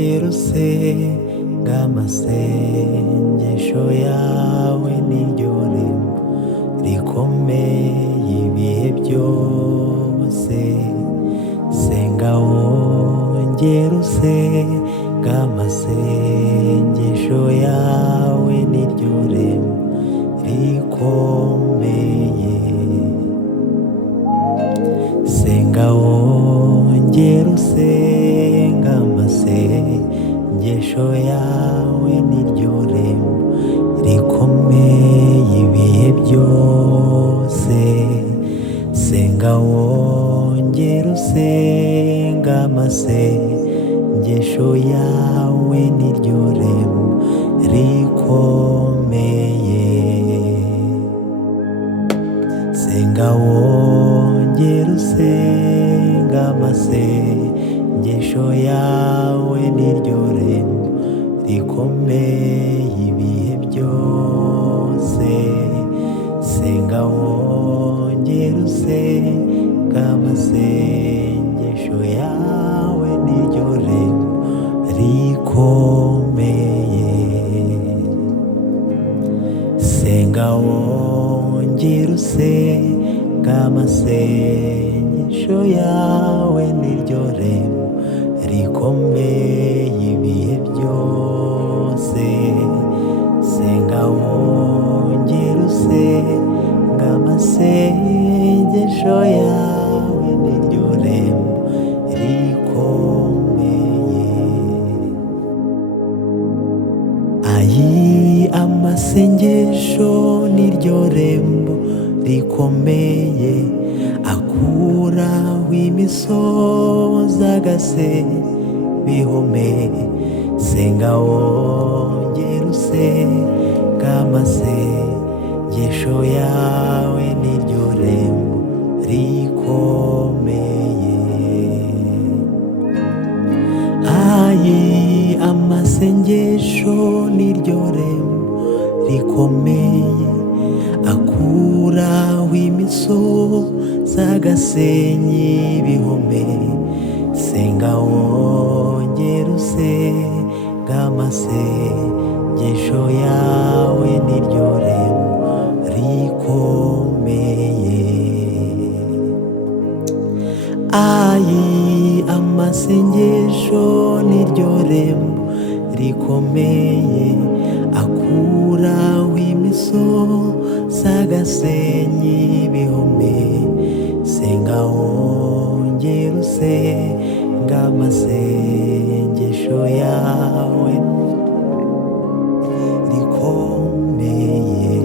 wongere usenga amasengesho yawe niryo rembo rikomeye ibihe byose. Senga wongere usenga amasengesho yawe niryo rembo rikomeye. Senga wongere usenga amasengesho yawe niryo rembo rikomeye ibihe byose. Senga wongere usenga amasengesho yawe niryo rembo rikomeye. Senga wongere usenga amasengesho yawe niryo rembo rikomeye ibihe byose. Senga wongere usenga amasengesho yawe niryo rembo rikomeye. Senga wongere usenga amasengesho yawe niryo rembo rikomeye ibihe byose. Senga wongere usenga amasengesho yawe niryo rembo rikomeye. Amasengesho niryo rembo rikomeye akuraho imisozi agasenya ibihome. Senga wongere usenga amasengesho yawe niryo rembo rikomeye. Amasengesho niryo rembo rikomeye akuraho imisozi agasenya ibihome. Senga wongere usenga amasengesho yawe niryo rembo rikomeye. Amasengesho niryo rembo rikomeye akuraho imisozi agasenya ibihome. Senga wongere usenga amasengesho yawe rikomeye.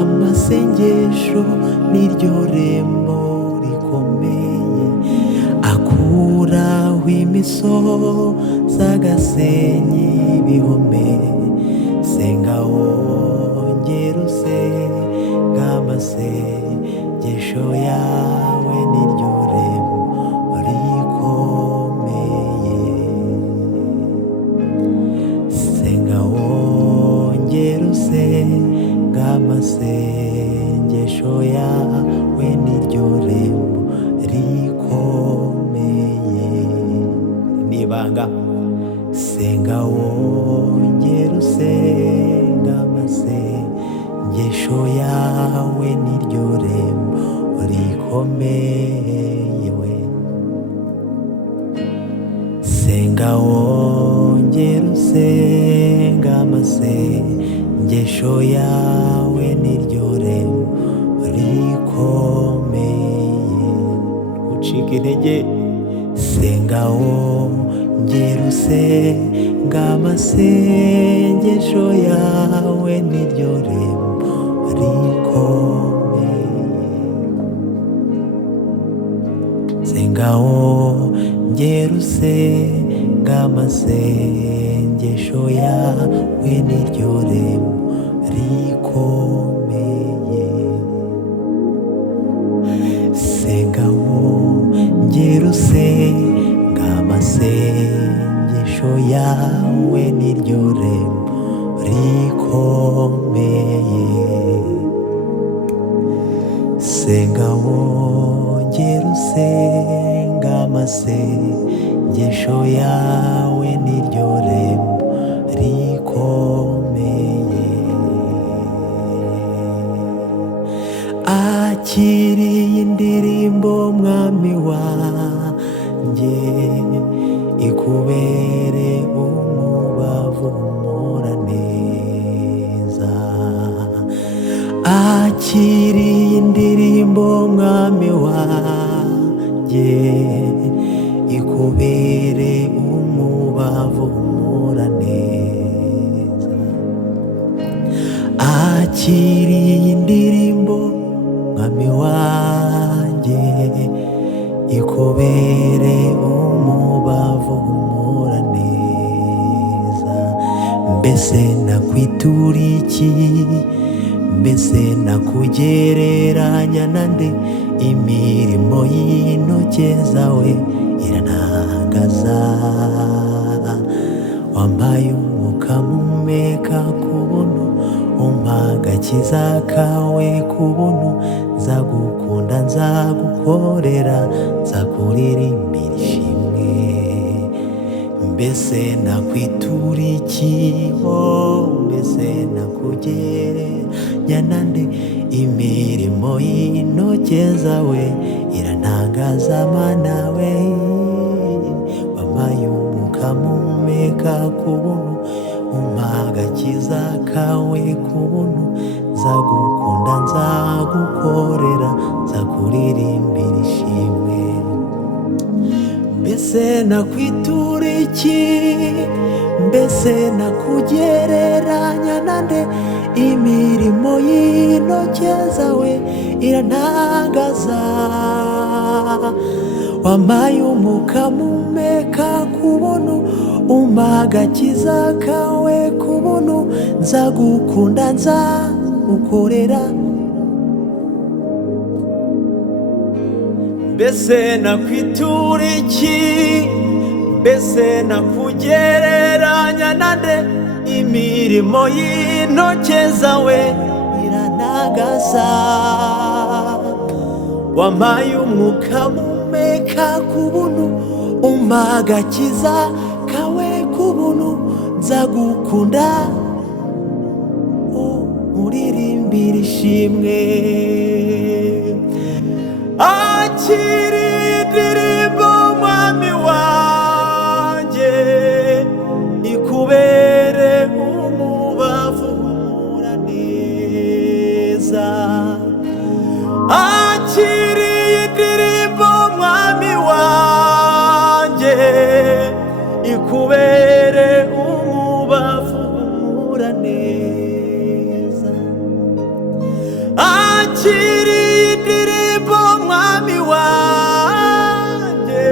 Amasengesho niryo rembo rikomeye akuraho imisozi agasenya ibihome. Senga wongere usenga amasengesho yawe niryo rembo rikomeye. Senga wongere usenga amasengesho yawe niryo rembo rikomeye. Nibanga. Senga wongere usenga amasengesho yawe niryo rembo rikomeye we. Senga wongere usenga amasengesho yawe niryo rembo rikomeye. Ucika intege. Senga wongere usenga amasengesho yawe niryo rembo rikomeye. Senga wongere usenga amasengesho yawe niryo rembo rikomeye. Senga wongere usenga amasengesho yawe niryo rembo rikomeye. Senga wongere ngera usenga amasengesho yawe niryo rembo rikomeye. Akiriye indirimbo mwami wanjye, ikubere umubavu umura neza. Akiriye indirimbo mwami wanjye, ikubere umubavu umura neza. Akiriye indirimbo mwami wanjye, ikubere umubavu umura neza. Mbese nakwitura iki? Mbese nakugereranya nande? Imirimo y'intoke zawe irantangaza. Wampaye umwuka mpumeka ku buntu, umpa agakiza kawe ku buntu. Nzagukunda, nzagukorera, nzakuririmbira ishimwe. Mbese nakwitura iki? Mbese nakugereranya nande? Imirimo y'intoke zawe irantangaza mana we. Wampaye umwuka mpumeka ku buntu, umpa agakiza kawe ku buntu. Nzagukunda, nzagukorera, nzakuririmbira ishimwe. Mbese nakwitura iki? Mbese nakugereranya nande? Imirimo y'intoke zawe irantangaza. Wampaye umwuka mpumeka ku buntu, umpa agakiza kawe ku buntu. Nzagukunda, nzagukorera. Mbese nakwitura iki? Mbese nakugereranya nande? Imirimo y'intoke zawe irantangaza. Wampaye umwuka mpumeka ku buntu, umpa agakiza kawe ku buntu. Nzagukunda, nkuririmbira ishimwe. Akiriye indirimbo mwami wanjye, ikubere umubavu umura neza. Akiriye indirimbo mwami wanjye, ikubere umubavu umura neza. Akiriye indirimbo mwami wanjye,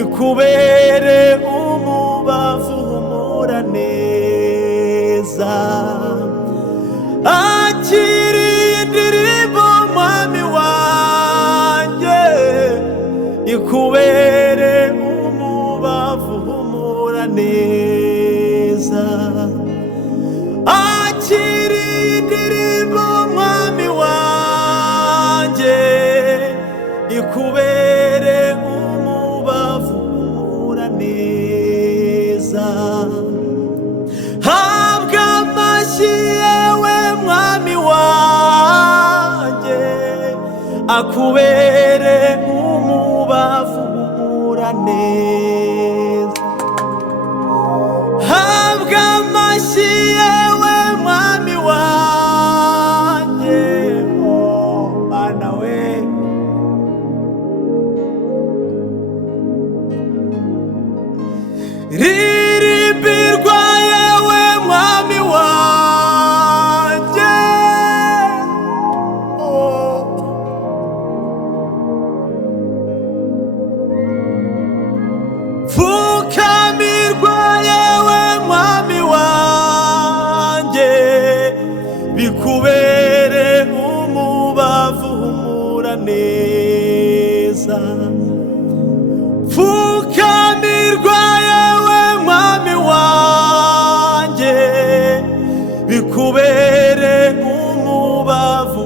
ikubere umubavu umura neza. Akiriye indirimbo mwami wanjye, ikubere umubavu umura neza. Akiriye indirimbo mwami wanjye, ikubere umubavu umura neza. Habwa amashyi yewe mwami wanjye, akubere umubavu umura neza. Habwa amashyi yewe mwami wanjye, Mana we. Ririmbirwa yewe mwami wanjye, pfukamirwa yewe mwami wanjye, bikubere umubavu umura neza. Pfukamirwa yewe mwami wanjye, bikubere umubavu.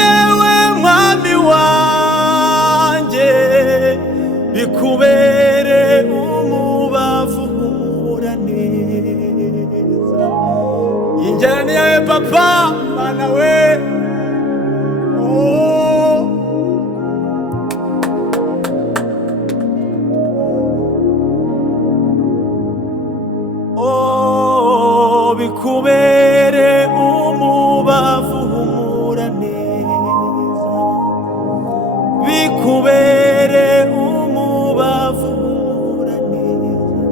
yewe mwami wanjye bikubere umubavu humura neza. Injyana ni yawe papa mana we. Bikubere umubavu humura neza, bikubere umubavu humura neza.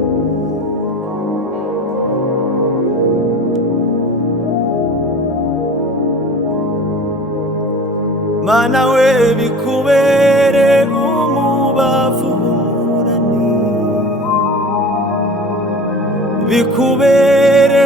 Mana we bikubere umubavu humura neza, bikubere